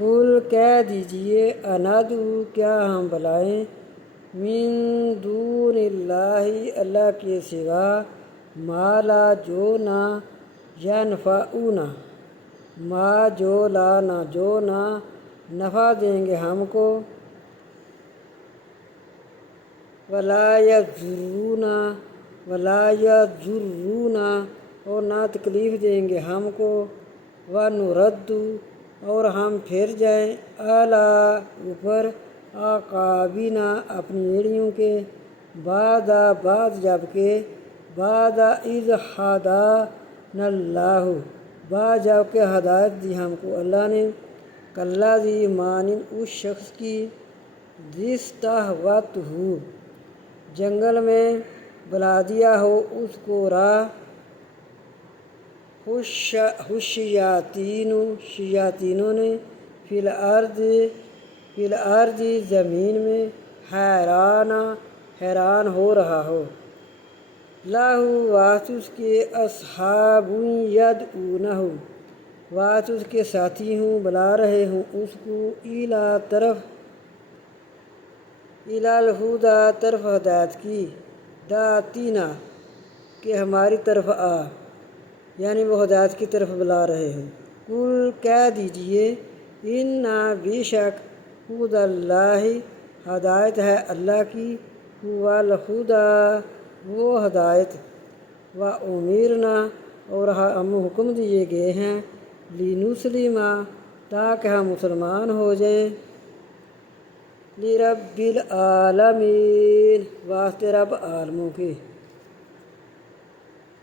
قل کہہ دیجئے انادو کیا ہم بلائیں من دون اللہ اللہ کے سوا ما لا جو نہ ینفعونا ما جو لا نہ جو نہ نفع دیں گے ہم کو ولا یضرونا اور نہ تکلیف دیں گے ہم کو ونرد اور ہم پھر جائیں اوپر اعقابنا اپنی ایڑیوں کے بعد جب کہ بعد اذ ہدانا اللہ بعد جب کہ ہدایت دی ہم کو اللہ نے کالذی مانند اس شخص کی استہوتہ جنگل میں بلا دیا ہو اس کو راہ شیاطینوں نے فی الارض زمین میں حیران ہو رہا ہو لاہو واسط اس کے اصحاب یدعونہ واسط اس کے ساتھی ہوں بلا رہے ہوں اس کو الہدا طرف ہدایت کی داتینا کہ ہماری طرف آ یعنی وہ ہدایت کی طرف بلا رہے ہیں قل کہہ دیجئے انا بے شک ہدی اللہ ہدایت ہے اللہ کی الہدا وہ ہدایت و امرنا اور ہم حکم دیے گئے ہیں لنسلم تاکہ ہم مسلمان ہو جائیں لرب العالمین واسطے رب عالموں کے